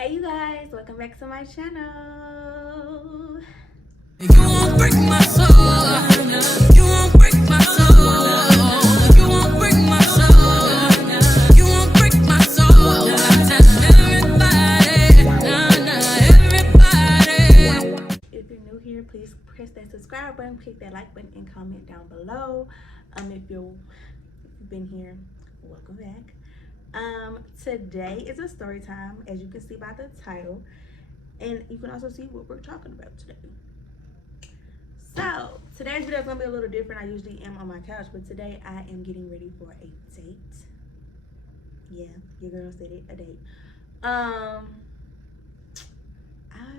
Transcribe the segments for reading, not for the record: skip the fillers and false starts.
Hey you guys, welcome back to my channel. You won't break my soul. You won't break my soul. You won't break my soul. You won't break my soul. I tell everybody, everybody. If you're new here, please press that subscribe button, click that like button, and comment down below. If you've been here, welcome back. Today is a story time, as you can see by the title, and you can also see what we're talking about today. So today's video is gonna be a little different. I usually am on my couch, but today I am getting ready for a date. Yeah, your girl said it, a date. I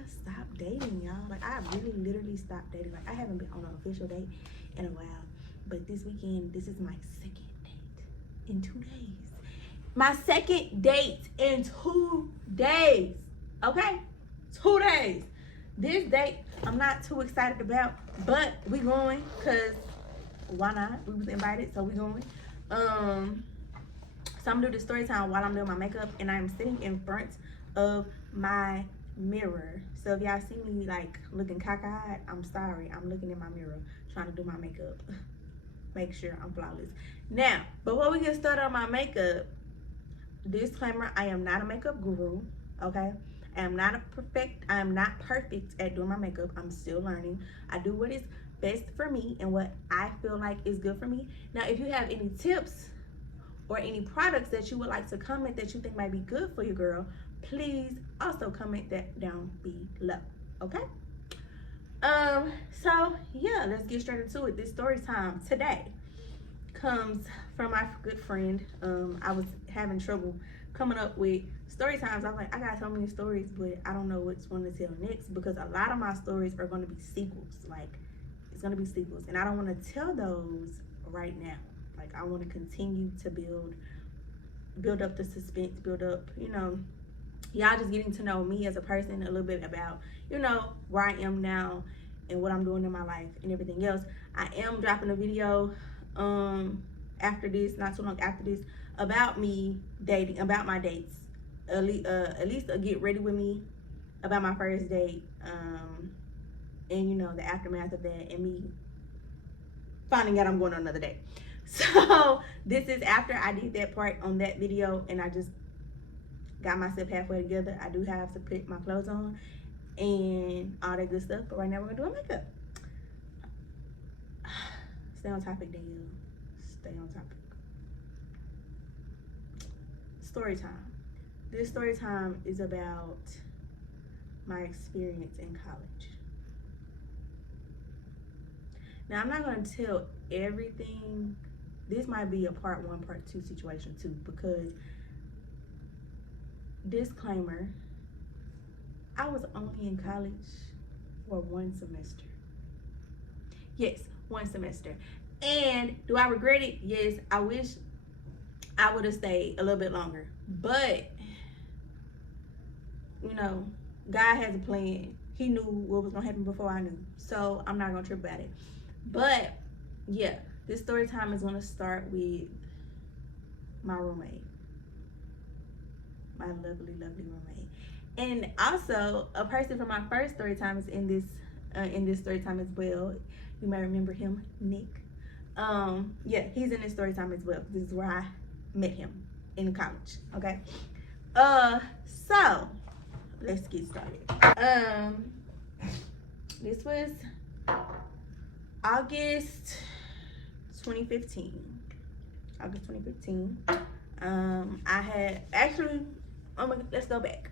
stopped dating, y'all. Like, I really literally stopped dating. Like, I haven't been on an official date in a while, but this weekend, this is my second date in 2 days. My second date in 2 days. Okay, 2 days. This date I'm not too excited about, but we going, cause why not? We was invited, so we going. So I'm gonna do the story time while I'm doing my makeup, and I'm sitting in front of my mirror. So if y'all see me like looking cockeyed, I'm sorry. I'm looking in my mirror trying to do my makeup. Make sure I'm flawless. Now, before we get started on my makeup, disclaimer, I am not a makeup guru, okay? I am not perfect at doing my makeup. I'm still learning. I do what is best for me and what I feel like is good for me. Now, if you have any tips or any products that you would like to comment that you think might be good for your girl, please also comment that down below, okay? So yeah, let's get straight into it. This story time today comes from my good friend. I was having trouble coming up with story times. I was like, I got so many stories, but I don't know which one to tell next, because a lot of my stories are going to be sequels. Like, it's going to be sequels, and I don't want to tell those right now. Like, I want to continue to build up the suspense, build up, y'all just getting to know me as a person, a little bit about, where I am now and what I'm doing in my life and everything else. I am dropping a video after this, not too long after this, about me dating, about my dates, at least a get ready with me, about my first date, and the aftermath of that, and me finding out I'm going on another date. So this is after I did that part on that video, and I just got myself halfway together. I do have to put my clothes on and all that good stuff, but right now we're gonna do my makeup. Stay on topic, Danielle. Stay on topic. Story time. This story time is about my experience in college. Now, I'm not going to tell everything. This might be a part 1, part 2 situation too, because, disclaimer, I was only in college for 1 semester. Yes, 1 semester. And do I regret it? Yes, I wish I would have stayed a little bit longer. But, God has a plan. He knew what was going to happen before I knew. So I'm not going to trip about it. But, yeah, this story time is going to start with my roommate. My lovely, lovely roommate. And also, a person from my first story time is in this story time as well. You may remember him, Nick. Yeah, he's in this story time as well. This is where I met him, in college. Okay. So let's get started. This was August 2015. August 2015. I had actually, let's go back.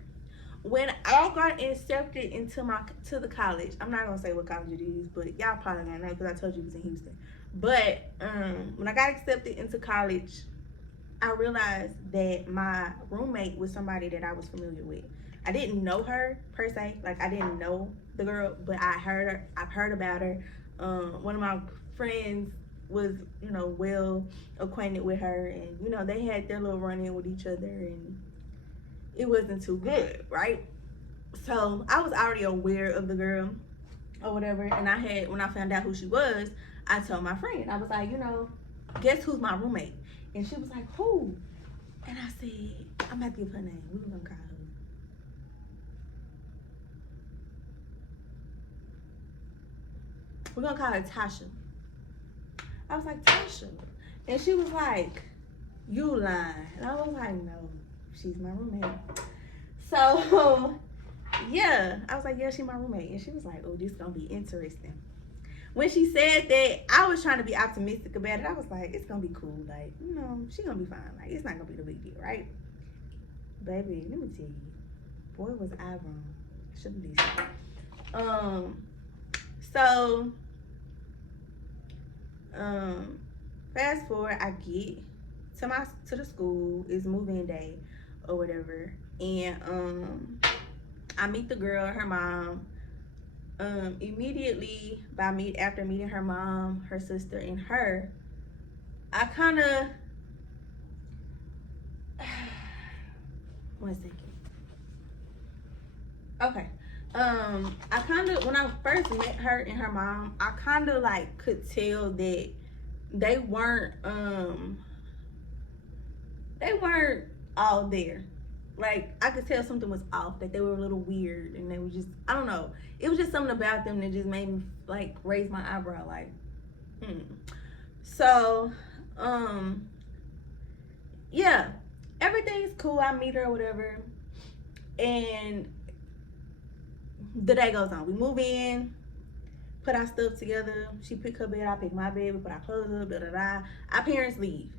When I got accepted to the college, I'm not gonna say what college it is, but y'all probably gonna know because I told you it was in Houston. But when I got accepted into college, I realized that my roommate was somebody that I was familiar with. I didn't know her per se, like I didn't know the girl, but I've heard about her. One of my friends was, well acquainted with her, and they had their little run-in with each other, and it wasn't too good, right? So I was already aware of the girl or whatever, and when I found out who she was, I told my friend, I was like, guess who's my roommate? And she was like, who? And I said, I'm about to give her name. We were gonna call her we're gonna call her Tasha. I was like, Tasha. And she was like, you lying. And I was like, no, she's my roommate. So, yeah. I was like, yeah, she's my roommate. And she was like, oh, this is gonna be interesting. When she said that, I was trying to be optimistic about it. I was like, it's gonna be cool. Like, you know, she's gonna be fine. Like, it's not gonna be no big deal, right? Baby, let me tell you. Boy, was I wrong. I shouldn't be so. Fast forward, I get to the school. It's move-in day or whatever, and I meet the girl, her mom. Immediately after meeting her mom, her sister, and her, I kind of 1 second. Okay. I kind of, when I first met her and her mom, I kind of like could tell that they weren't all there. Like, I could tell something was off, that they were a little weird, and they were just, I don't know. It was just something about them that just made me like raise my eyebrow, like, So, yeah, everything's cool. I meet her or whatever, and the day goes on. We move in, put our stuff together. She pick her bed, I pick my bed. We put our clothes up, Our parents leave.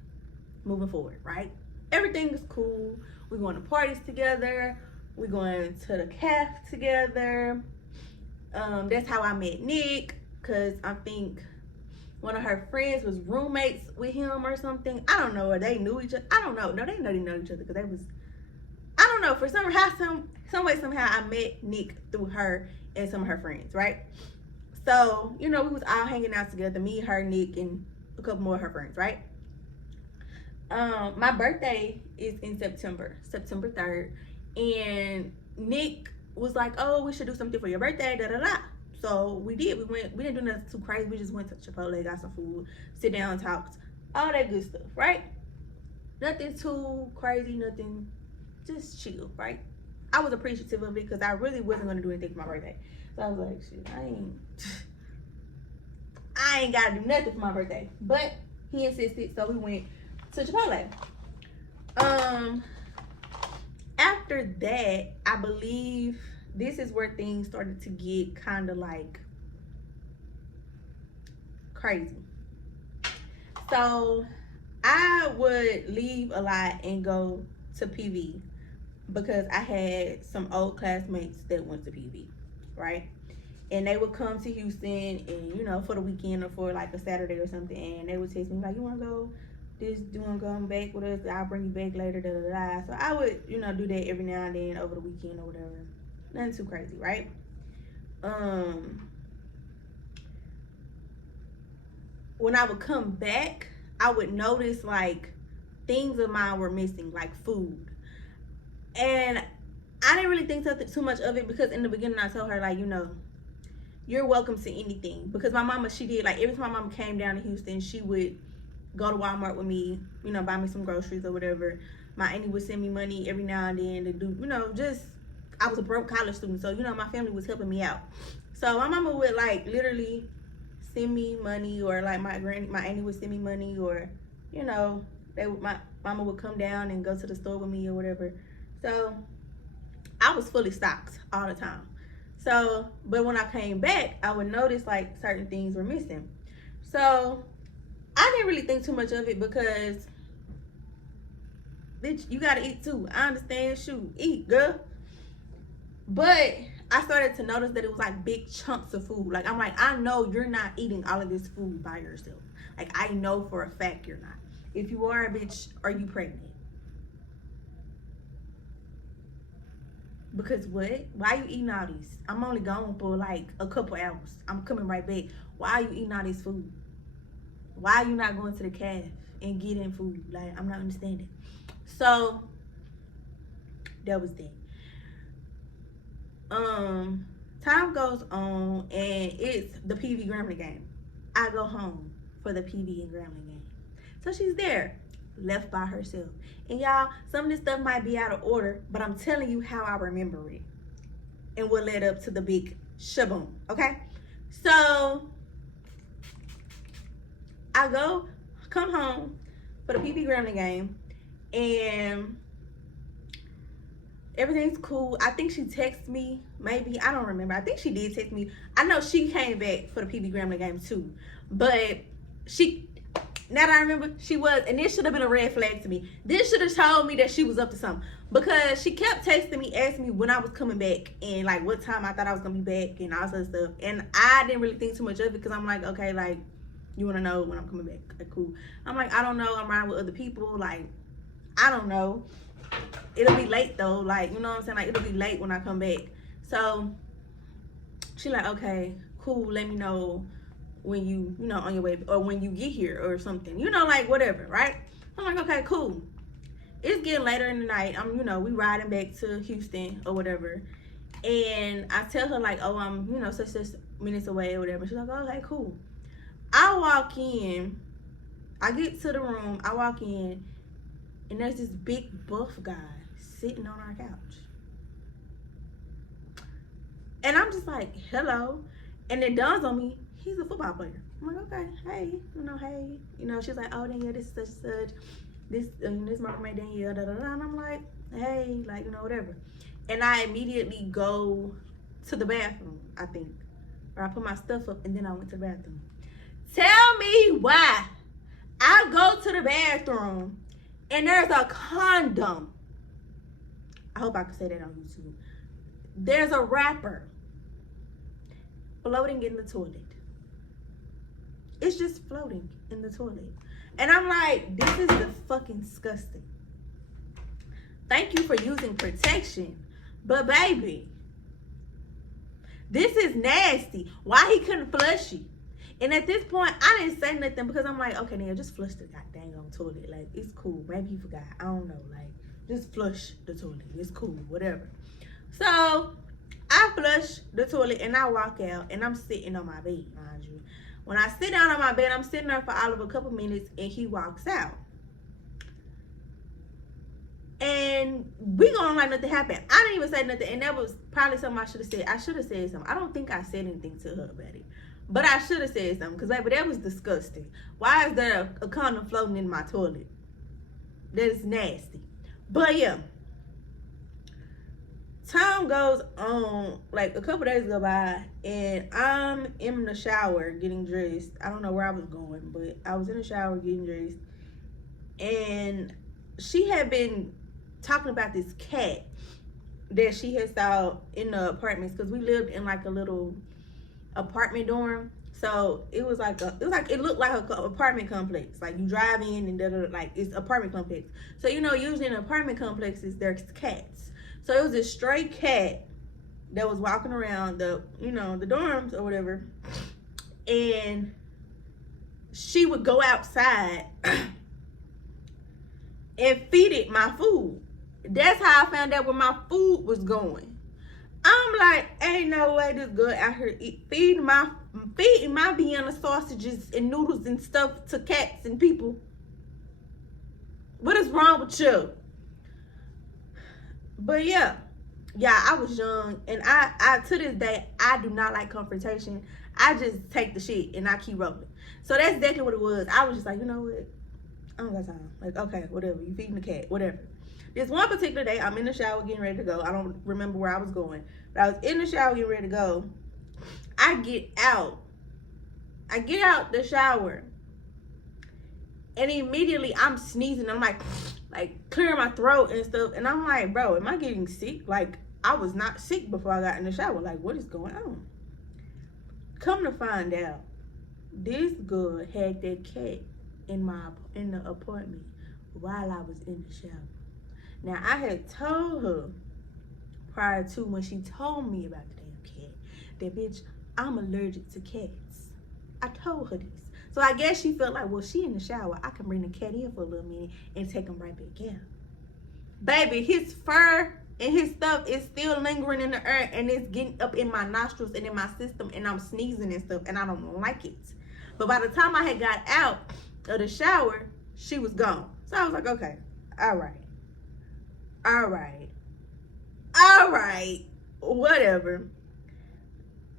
Moving forward, right? Everything is cool. We're going to parties together. We're going to the cafe together. That's how I met Nick, because I think one of her friends was roommates with him or something. I don't know, or they knew each other. I don't know. No, they didn't know each other, because they was, I don't know, for some way, somehow I met Nick through her and some of her friends, right? So, you know, we was all hanging out together, me, her, Nick, and a couple more of her friends, right? My birthday is in September 3rd, and Nick was like, oh, we should do something for your birthday, So we did. We didn't do nothing too crazy. We just went to Chipotle, got some food, sit down, talked, all that good stuff, right? Nothing too crazy, nothing, just chill, right? I was appreciative of it, because I really wasn't going to do anything for my birthday. So I was like, shit, I ain't got to do nothing for my birthday. But he insisted, so we went to Chipotle. After that, I believe this is where things started to get kind of like crazy. So I would leave a lot and go to PV, because I had some old classmates that went to PV, right? And they would come to Houston, and, you know, for the weekend or for like a Saturday or something, and they would text me like, you want to go this, you want to come back with us? I'll bring you back later, So I would, you know, do that every now and then over the weekend or whatever. Nothing too crazy, right? When I would come back, I would notice like things of mine were missing, like food. And I didn't really think too much of it, because in the beginning I told her, like, you know, you're welcome to anything. Because my mama, she did, like, every time my mama came down to Houston, she would go to Walmart with me, you know, buy me some groceries or whatever. My auntie would send me money every now and then to do, you know, just, I was a broke college student, so, you know, my family was helping me out. So my mama would, like, literally send me money, or like my auntie would send me money, or, you know, my mama would come down and go to the store with me or whatever. So I was fully stocked all the time. So, but when I came back, I would notice like certain things were missing. So I didn't really think too much of it, because, bitch, you gotta eat too. I understand, shoot, eat, girl. But I started to notice that it was like big chunks of food. Like, I'm like, I know you're not eating all of this food by yourself. Like, I know for a fact you're not. If you are, bitch, are you pregnant? Because what? Why are you eating all these? I'm only gone for like a couple hours. I'm coming right back. Why are you eating all this food? Why are you not going to the cafe and getting food? Like, I'm not understanding. So that was that. Time goes on, and it's the PV Grambling game. I go home for the PV and Grambling game. So she's there, left by herself. And y'all, some of this stuff might be out of order, but I'm telling you how I remember it and what led up to the big shaboom, okay? So I come home for the PP Grambling game, and everything's cool. I think she texted me, maybe. I don't remember. I think she did text me. I know she came back for the PB Grambling game too. But now that I remember, she was, and this should have been a red flag to me. This should have told me that she was up to something. Because she kept texting me, asking me when I was coming back and like what time I thought I was going to be back and all that stuff. And I didn't really think too much of it because I'm like, okay, like, you want to know when I'm coming back? Like, cool. I'm like, I don't know. I'm riding with other people. Like, I don't know. It'll be late though, like, you know what I'm saying, like, it'll be late when I come back. So she like, okay, cool, let me know when you know, on your way, or when you get here or something, you know, like, whatever, right? I'm like, okay, cool. It's getting later in the night. You know, we riding back to Houston or whatever, and I tell her like, oh, I'm, you know, such minutes away or whatever. She's like, oh, okay, cool. I walk in, I get to the room, I walk in, and there's this big buff guy sitting on our couch. And I'm just like, hello. And it dawns on me, he's a football player. I'm like, okay, hey, hey. You know, she's like, oh, Danielle, this is such and such. This Mark Danielle, da da da. And I'm like, hey, like, you know, whatever. And I immediately go to the bathroom, I think. Or I put my stuff up and then I went to the bathroom. Tell me why I go to the bathroom and there's a condom. I hope I can say that on YouTube. There's a wrapper floating in the toilet. It's just floating in the toilet. And I'm like, this is the fucking disgusting. Thank you for using protection. But baby, this is nasty. Why he couldn't flush it? And at this point, I didn't say nothing because I'm like, okay, Neil, just flush the goddamn toilet. Like, it's cool. Maybe he forgot. I don't know. Like, just flush the toilet. It's cool. Whatever. So, I flush the toilet and I walk out and I'm sitting on my bed, mind you. When I sit down on my bed, I'm sitting there for all of a couple minutes and he walks out. And we gonna like nothing happened. I didn't even say nothing, and that was probably something I should have said. I should have said something. I don't think I said anything to her about it. But I should have said something, because, baby, that was disgusting. Why is there a condom floating in my toilet? That's nasty. But, yeah. Time goes on, like, a couple days go by, and I'm in the shower getting dressed. I don't know where I was going, but I was in the shower getting dressed. And she had been talking about this cat that she had saw in the apartments, because we lived in, like, a little apartment dorm. So it was like it looked like a apartment complex. Like, you drive in and like, it's apartment complex. So, you know, usually in apartment complexes there's cats. So it was this stray cat that was walking around the, you know, the dorms or whatever, and she would go outside and feed it my food. That's how I found out where my food was going. I'm like, ain't no way this girl out here feeding my Vienna sausages and noodles and stuff to cats and people. What is wrong with you? But yeah, I was young, and I to this day, I do not like confrontation. I just take the shit and I keep rolling. So that's exactly what it was. I was just like, you know what? I don't got time. Like, okay, whatever. You feeding the cat, whatever. This one particular day, I'm in the shower getting ready to go. I don't remember where I was going, but I was in the shower getting ready to go. I get out the shower, and immediately I'm sneezing. I'm like clearing my throat and stuff. And I'm like, bro, am I getting sick? Like, I was not sick before I got in the shower. Like, what is going on? Come to find out, this girl had that cat in the apartment while I was in the shower. Now, I had told her prior to when she told me about the damn cat that, bitch, I'm allergic to cats. I told her this. So I guess she felt like, well, she in the shower, I can bring the cat in for a little minute and take him right back out. Baby, his fur and his stuff is still lingering in the air, and it's getting up in my nostrils and in my system, and I'm sneezing and stuff, and I don't like it. But by the time I had got out of the shower, she was gone. So I was like, okay, all right, whatever.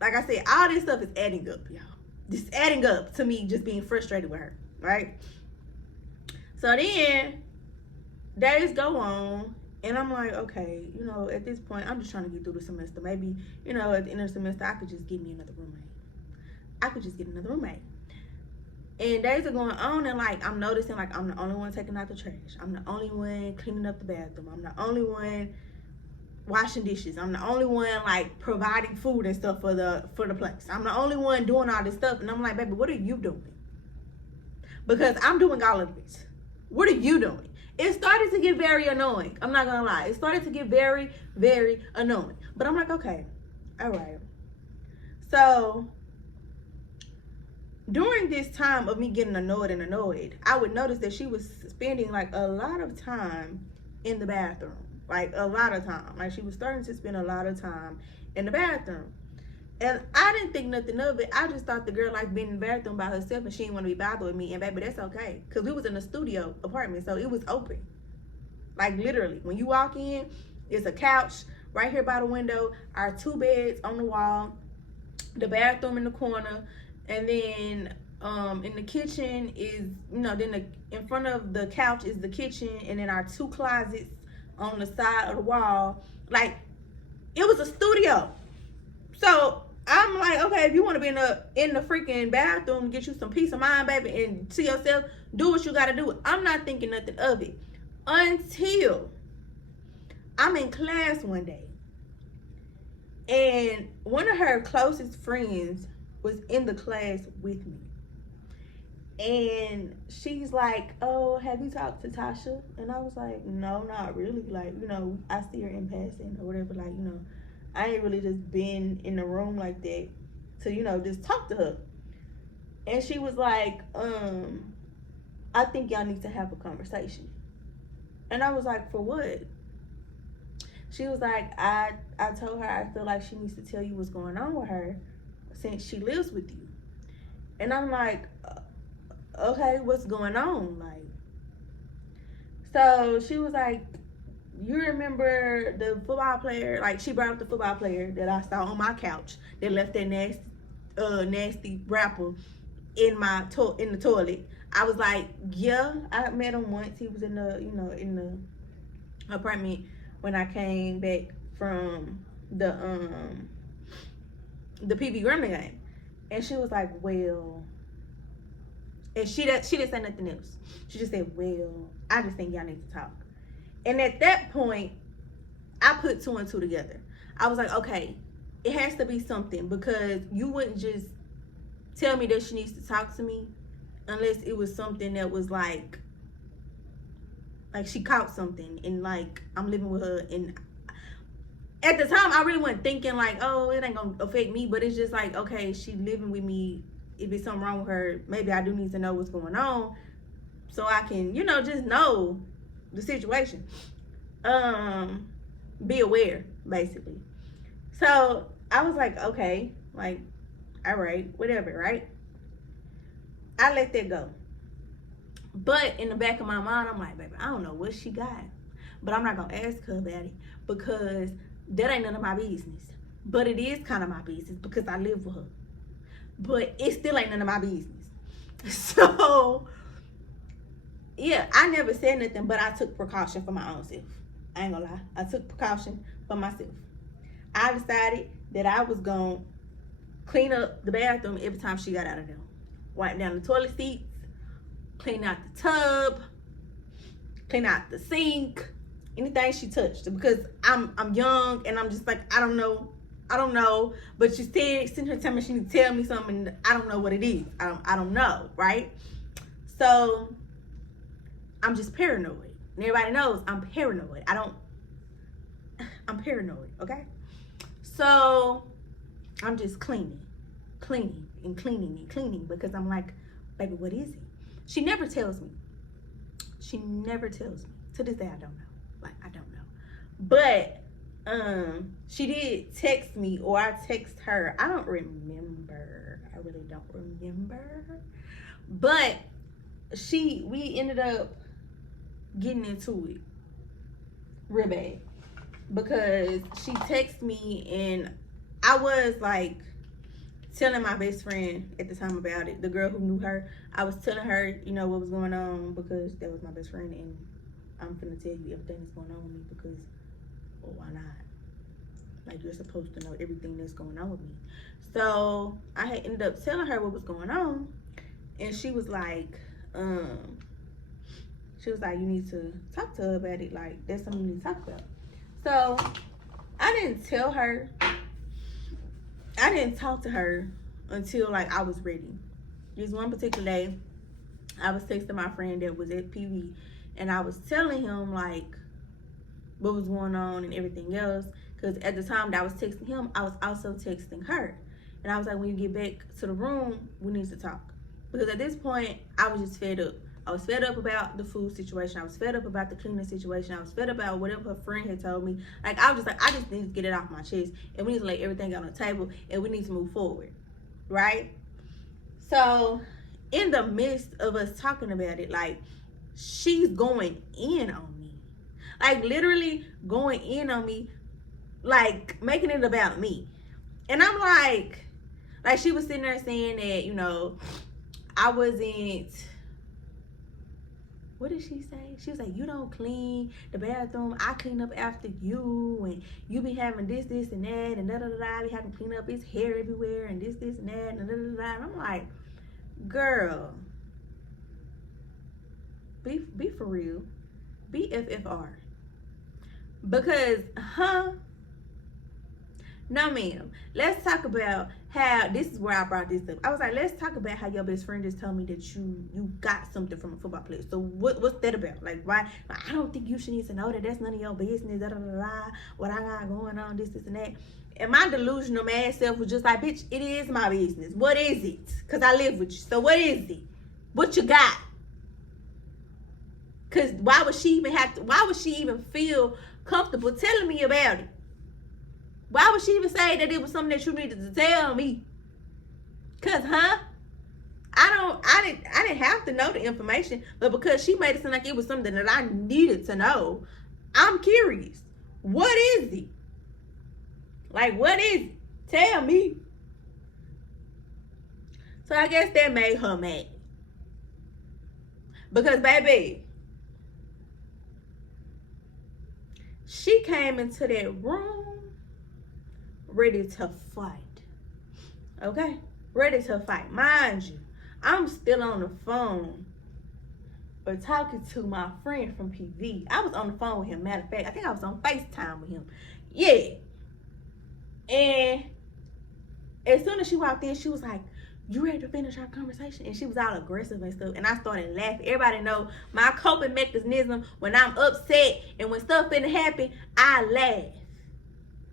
Like I said, all this stuff is adding up, y'all. Just adding up to me just being frustrated with her. right? So then days go on, and I'm like, okay, you know, at this point, I'm just trying to get through the semester. Maybe, you know, at the end of the semester, I could just get me another roommate. I could just get another roommate. And days are going on, and like I'm noticing, like I'm the only one taking out the trash. I'm the only one cleaning up the bathroom. I'm the only one washing dishes. I'm the only one like providing food and stuff for the place. I'm the only one doing all this stuff, and I'm like, baby, what are you doing? Because I'm doing all of this. What are you doing? It started to get very annoying. I'm not gonna lie. It started to get very, very annoying. But I'm like, okay, all right. So during this time of me getting annoyed, I would notice that she was spending like a lot of time in the bathroom. Like a lot of time. Like she was starting to spend a lot of time in the bathroom. And I didn't think nothing of it. I just thought the girl liked being in the bathroom by herself and she didn't want to be bothered with me. And baby, that's okay. Because we was in a studio apartment, so it was open. Like literally, when you walk in, it's a couch right here by the window, our 2 beds on the wall, the bathroom in the corner, and then in the kitchen is, you know, then in front of the couch is the kitchen, and then our 2 closets on the side of the wall. Like, it was a studio. So I'm like, okay, if you want to be in the freaking bathroom, get you some peace of mind, baby, and to yourself, do what you gotta do. I'm not thinking nothing of it until I'm in class one day, and one of her closest friends was in the class with me, and she's like, oh, have you talked to Tasha? And I was like, no, not really. Like, you know, I see her in passing or whatever. Like, you know, I ain't really just been in the room like that to, you know, just talk to her. And she was like, I think y'all need to have a conversation. And I was like, for what? She was like, I told her I feel like she needs to tell you what's going on with her since she lives with you. And I'm like, okay, what's going on? Like, so she was like, you remember the football player? Like, she brought up the football player that I saw on my couch that left that nasty wrapper in the toilet. I was like, yeah, I met him once. He was in the apartment when I came back from the PB Grambling game. And she was like, well, and she didn't say nothing else. She just said, well, I just think y'all need to talk. And at that point, I put 2 and 2 together. I was like, okay, it has to be something, because you wouldn't just tell me that she needs to talk to me unless it was something that was like she caught something and like I'm living with her. And at the time, I really wasn't thinking like, oh, it ain't gonna affect me, but it's just like, okay, she living with me. If there's something wrong with her, maybe I do need to know what's going on so I can, you know, just know the situation. Be aware, basically. So I was like, okay, like, all right, whatever, right? I let that go. But in the back of my mind, I'm like, baby, I don't know what she got, but I'm not gonna ask her about it because that ain't none of my business. But it is kind of my business because I live with her. But it still ain't none of my business. So yeah, I never said nothing, but I took precaution for my own self. I ain't gonna lie. I took precaution for myself. I decided that I was gonna clean up the bathroom every time she got out of there. Wipe down the toilet seats, clean out the tub, clean out the sink, anything she touched. Because I'm young and I'm just like, I don't know. But she sitting here telling me she need to tell me something, and I don't know what it is. I don't know, right? So I'm just paranoid. And everybody knows I'm paranoid. I'm paranoid, okay? So I'm just cleaning because I'm like, baby, what is it? She never tells me. To this day, I don't know. Like, I don't know. But she did text me, or I text her. I don't remember. I really don't remember. But we ended up getting into it real bad because she texted me, and I was like telling my best friend at the time about it, the girl who knew her. I was telling her, what was going on, because that was my best friend, and I'm finna tell you everything that's going on with me, because, well, why not? Like, you're supposed to know everything that's going on with me. So I had ended up telling her what was going on, and she was like, you need to talk to her about it. Like, that's something you need to talk about. So I didn't tell her. I didn't talk to her until, like, I was ready. This one particular day, I was texting my friend that was at PV, and I was telling him, like, what was going on and everything else. Because at the time that I was texting him, I was also texting her. And I was like, when you get back to the room, we need to talk. Because at this point, I was just fed up. I was fed up about the food situation. I was fed up about the cleaning situation. I was fed up about whatever her friend had told me. Like, I was just like, I just need to get it off my chest. And we need to lay everything out on the table. And we need to move forward. Right? So, in the midst of us talking about it, like, she's going in on me. Like, literally going in on me. Like, making it about me. And I'm like she was sitting there saying that, I wasn't, what did she say? She was like, you don't clean the bathroom. I clean up after you. And you be having this, and that, and da-da-da-da. Be having to clean up his hair everywhere, and this, and that, and da-da-da-da. And I'm like, girl, be for real. Be FFR. Because, no, ma'am. Let's talk about how, this is where I brought this up. I was like, let's talk about how your best friend just told me that you got something from a football player. So what's that about? Like, why? Like, I don't think you should need to know that. That's none of your business. Da da da da. What I got going on, this, and that. And my delusional mad self was just like, bitch, it is my business. What is it? Because I live with you. So what is it? What you got? Because why would she even feel comfortable telling me about it? Why would she even say that it was something that you needed to tell me? Cause I didn't have to know the information, but because she made it sound like it was something that I needed to know, I'm curious. What is it? Like, what is it? Tell me. So I guess that made her mad. Because, baby, she came into that room ready to fight. Okay? Ready to fight. Mind you, I'm still on the phone or talking to my friend from PV. I was on the phone with him. Matter of fact, I think I was on FaceTime with him. Yeah. And as soon as she walked in, she was like, you ready to finish our conversation? And she was all aggressive and stuff. And I started laughing. Everybody know my coping mechanism when I'm upset and when stuff finna happen, I laugh.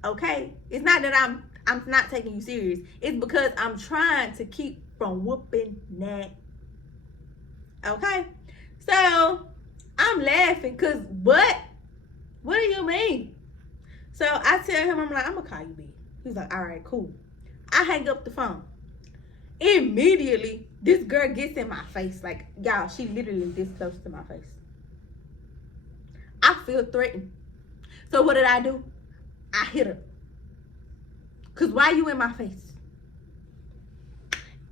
Okay? It's not that I'm not taking you serious. It's because I'm trying to keep from whooping that. Okay? So, I'm laughing because what? What do you mean? So, I tell him, I'm like, I'm going to call you back. He's like, all right, cool. I hang up the phone. Immediately, this girl gets in my face. Like, y'all, she literally this close to my face. I feel threatened. So, what did I do? I hit her. Because why you in my face?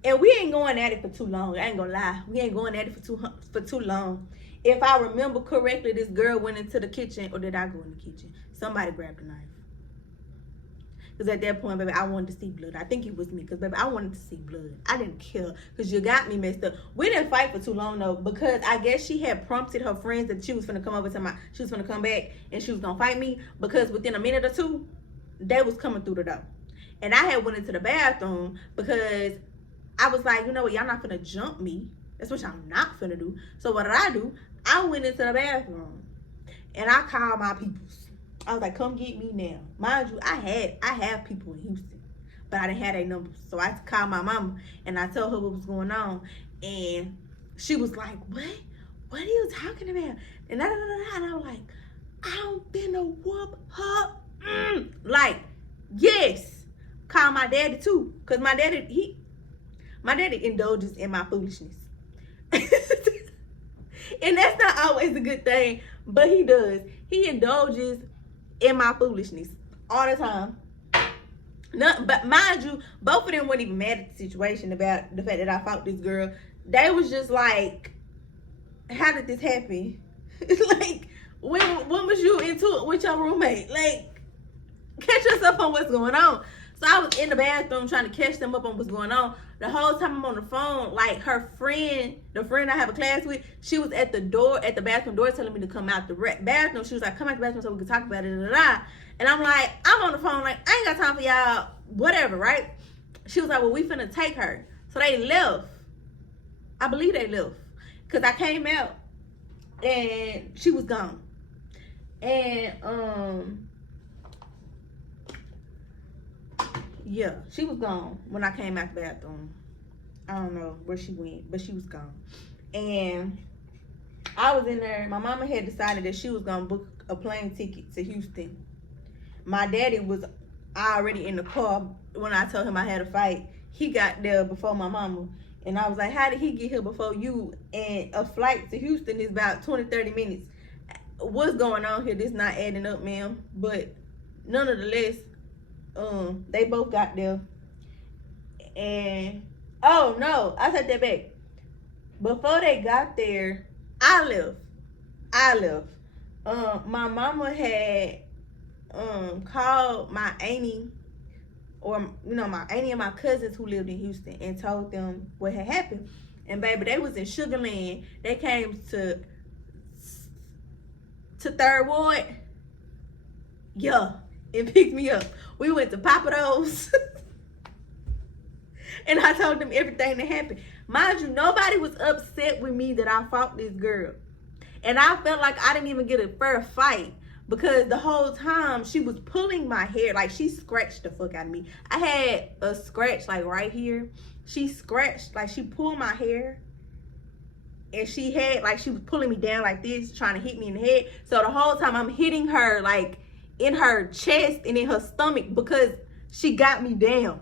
And we ain't going at it for too long. I ain't gonna lie. We ain't going at it for too long. If I remember correctly, this girl went into the kitchen, or did I go in the kitchen? Somebody grabbed a knife. Because at that point, baby, I wanted to see blood. I think it was me. Because, baby, I wanted to see blood. I didn't care. Because you got me messed up. We didn't fight for too long, though. Because I guess she had prompted her friends that she was going to come over to she was going to come back and she was going to fight me. Because within a minute or two, they was coming through the door. And I had went into the bathroom because I was like, you know what? Y'all not going to jump me. That's what y'all not going to do. So what did I do? I went into the bathroom. And I called my peoples. I was like, come get me now. Mind you, I have people in Houston, but I didn't have their numbers. So I called my mama and I told her what was going on. And she was like, what? What are you talking about? And I was like, I'm finna whoop her. Like, yes. Call my daddy too. Cause my daddy indulges in my foolishness. And that's not always a good thing, but he does. He indulges in my foolishness all the time. No, but mind you, both of them weren't even mad at the situation about the fact that I fought this girl. They was just like, how did this happen? Like, when was you into it with your roommate? Like, catch yourself on what's going on. So I was in the bathroom trying to catch them up on what's going on. The whole time I'm on the phone, like her friend, the friend I have a class with, she was at the door, at the bathroom door, telling me to come out the bathroom. She was like, come out the bathroom so we can talk about it. And I'm like, I'm on the phone, like, I ain't got time for y'all, whatever, right? She was like, well, we finna take her. So they left. I believe they left. Because I came out and she was gone. And, yeah, she was gone when I came out the bathroom. I don't know where she went, but she was gone. And I was in there. My mama had decided that she was going to book a plane ticket to Houston. My daddy was already in the car when I told him I had a fight. He got there before my mama. And I was like, how did he get here before you? And a flight to Houston is about 20, 30 minutes. What's going on here? This not adding up, ma'am. But nonetheless, they both got there. And oh no, I take that back. Before they got there, I left. My mama had called my auntie, or my auntie and my cousins who lived in Houston, and told them what had happened. And baby, they was in Sugar Land. They came to 3rd Ward. Yeah, and picked me up. We went to Papados. And I told them everything that happened. Mind you, nobody was upset with me that I fought this girl. And I felt like I didn't even get a fair fight, because the whole time she was pulling my hair. Like, she scratched the fuck out of me. I had a scratch like right here. She scratched, like she pulled my hair. And she was pulling me down like this, trying to hit me in the head. So the whole time I'm hitting her like in her chest and in her stomach, because she got me down.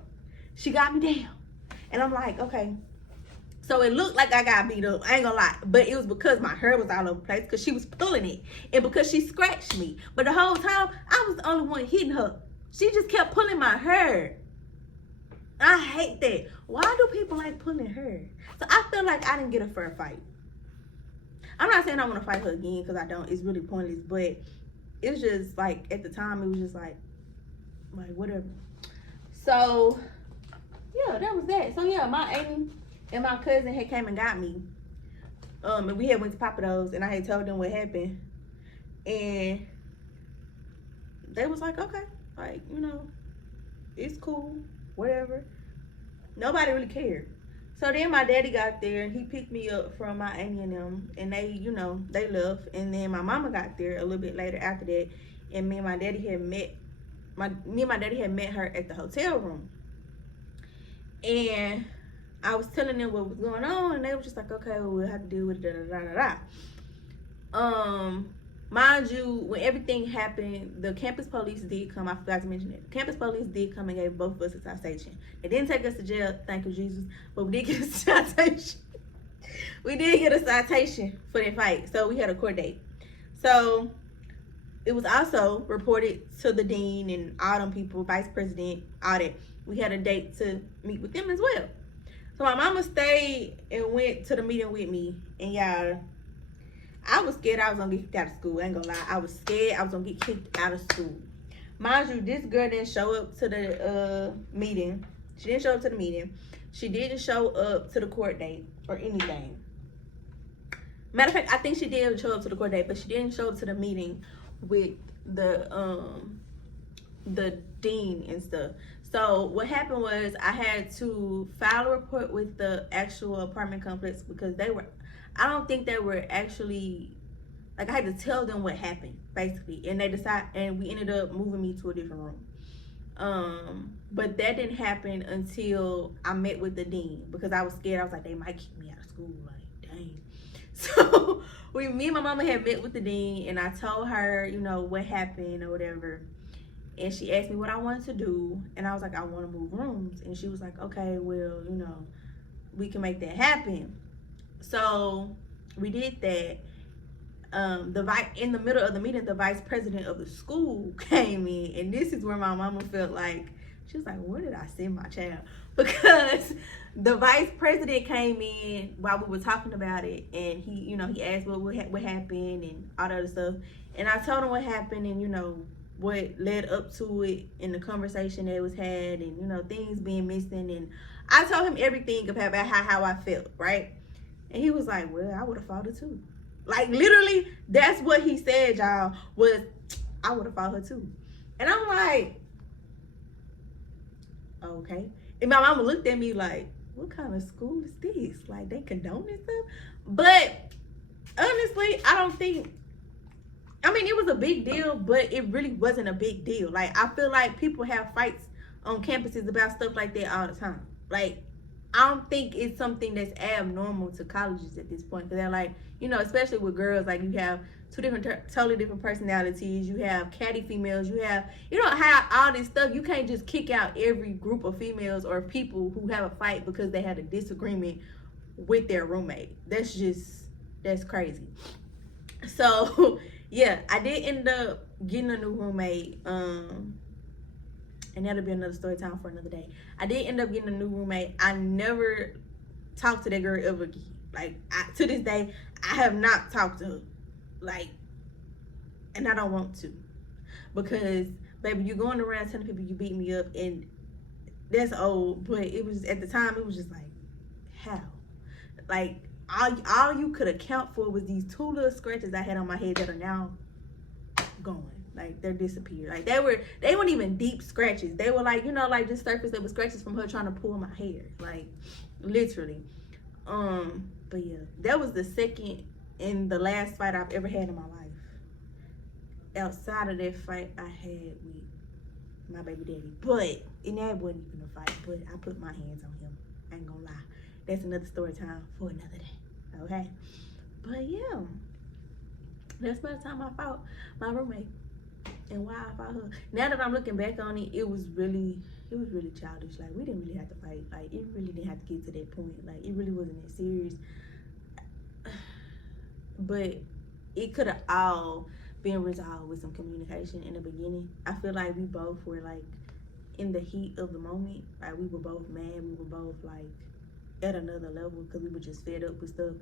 She got me down. And I'm like, okay. So it looked like I got beat up. I ain't gonna lie. But it was because my hair was all over the place, because she was pulling it. And because she scratched me. But the whole time, I was the only one hitting her. She just kept pulling my hair. I hate that. Why do people like pulling hair? So I feel like I didn't get a fair fight. I'm not saying I want to fight her again, because I don't. It's really pointless. But it's just like, at the time, it was just like whatever. So yeah, that was that. So yeah, my auntie and my cousin had came and got me. And we had went to Papados, and I had told them what happened. And they was like, okay, like, it's cool, whatever. Nobody really cared. So then my daddy got there, and he picked me up from my auntie and them, and they, they left. And then my mama got there a little bit later after that, and me and my daddy had met her at the hotel room. And I was telling them what was going on, and they were just like, okay, well, we'll have to deal with it, Mind you, when everything happened, the campus police did come. I forgot to mention it. The campus police did come and gave both of us a citation. They didn't take us to jail, thank you, Jesus, but we did get a citation. We did get a citation for that fight, so we had a court date. So it was also reported to the dean and all them people, vice president, all that. We had a date to meet with them as well. So my mama stayed and went to the meeting with me. And y'all, I was scared I was going to get kicked out of school. I ain't going to lie. I was scared I was going to get kicked out of school. Mind you, this girl didn't show up to the meeting. She didn't show up to the meeting. She didn't show up to the court date or anything. Matter of fact, I think she did show up to the court date, but she didn't show up to the meeting with the dean and stuff. So what happened was, I had to file a report with the actual apartment complex, because I don't think they were actually, like, I had to tell them what happened, basically. And we ended up moving me to a different room. But that didn't happen until I met with the dean, because I was scared. I was like, they might kick me out of school, like, dang. So me and my mama had met with the dean, and I told her, what happened or whatever. And she asked me what I wanted to do, and I was like, I want to move rooms. And she was like, okay, well, we can make that happen. So we did that. In the middle of the meeting, the vice president of the school came in, and this is where my mama felt like She was like, where did I send my child? Because the vice president came in while we were talking about it, and he asked what happened and all that other stuff. And I told him what happened and, what led up to it in the conversation that was had and, things being missing. And I told him everything about how I felt, right? And he was like, well, I would have fought her too. Like, literally, that's what he said, y'all, was, I would have fought her too. And I'm like, okay. And my mama looked at me like, what kind of school is this? Like, they condone this stuff? But honestly, I don't think, it was a big deal, but it really wasn't a big deal. Like, I feel like people have fights on campuses about stuff like that all the time. Like, I don't think it's something that's abnormal to colleges at this point. Because they're like, especially with girls, like, you have two different, totally different personalities. You have catty females. You have, how all this stuff. You can't just kick out every group of females or people who have a fight because they had a disagreement with their roommate. That's crazy. So, yeah, I did end up getting a new roommate. And that'll be another story time for another day. I did end up getting a new roommate. I never talked to that girl ever again. Like, to this day, I have not talked to her. Like, and I don't want to. Because, baby, you're going around telling people you beat me up, and that's old. But it was, at the time, it was just like, how? Like, all you could account for was these two little scratches I had on my head that are now gone. Like, they're disappeared. Like, they weren't even deep scratches. They were like, like just surface level scratches from her trying to pull my hair. Like, literally. But yeah, that was the second and the last fight I've ever had in my life. Outside of that fight I had with my baby daddy. But, and that wasn't even a fight, but I put my hands on him. I ain't gonna lie. That's another story time for another day. Okay? But yeah. That's by the time I fought my roommate. And why I fought her. Now that I'm looking back on it, it was really childish. Like, we didn't really have to fight. Like, it really didn't have to get to that point. Like, it really wasn't that serious. But it could have all been resolved with some communication in the beginning. I feel like we both were, like, in the heat of the moment. Like, we were both mad. We were both, like, at another level because we were just fed up with stuff.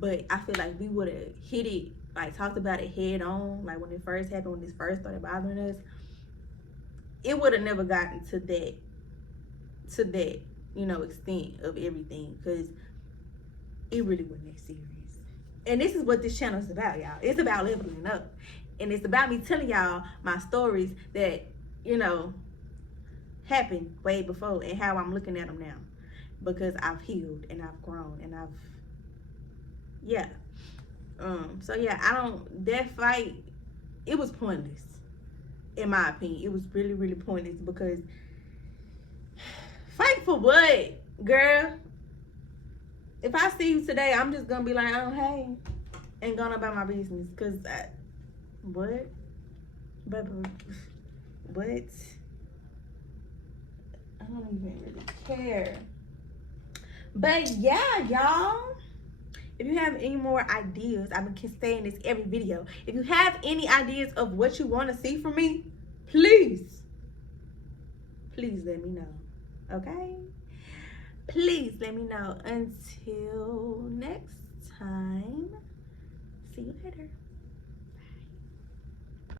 But I feel like we would have hit it, like, talked about it head on, like, when it first happened, when this first started bothering us. It would have never gotten to that, extent of everything, because it really wasn't that serious. And this is what this channel is about, y'all. It's about leveling up. And it's about me telling y'all my stories that, happened way before and how I'm looking at them now. Because I've healed and I've grown and yeah. So yeah, that fight, it was pointless, in my opinion. It was really, really pointless because fight for what, girl? If I see you today, I'm just gonna be like, oh, hey, and going about my business. Cause what? Baby, what? I don't even really care. But yeah, y'all. If you have any more ideas, I've been saying this every video. If you have any ideas of what you want to see from me, please let me know. Okay? Please let me know. Until next time, see you later.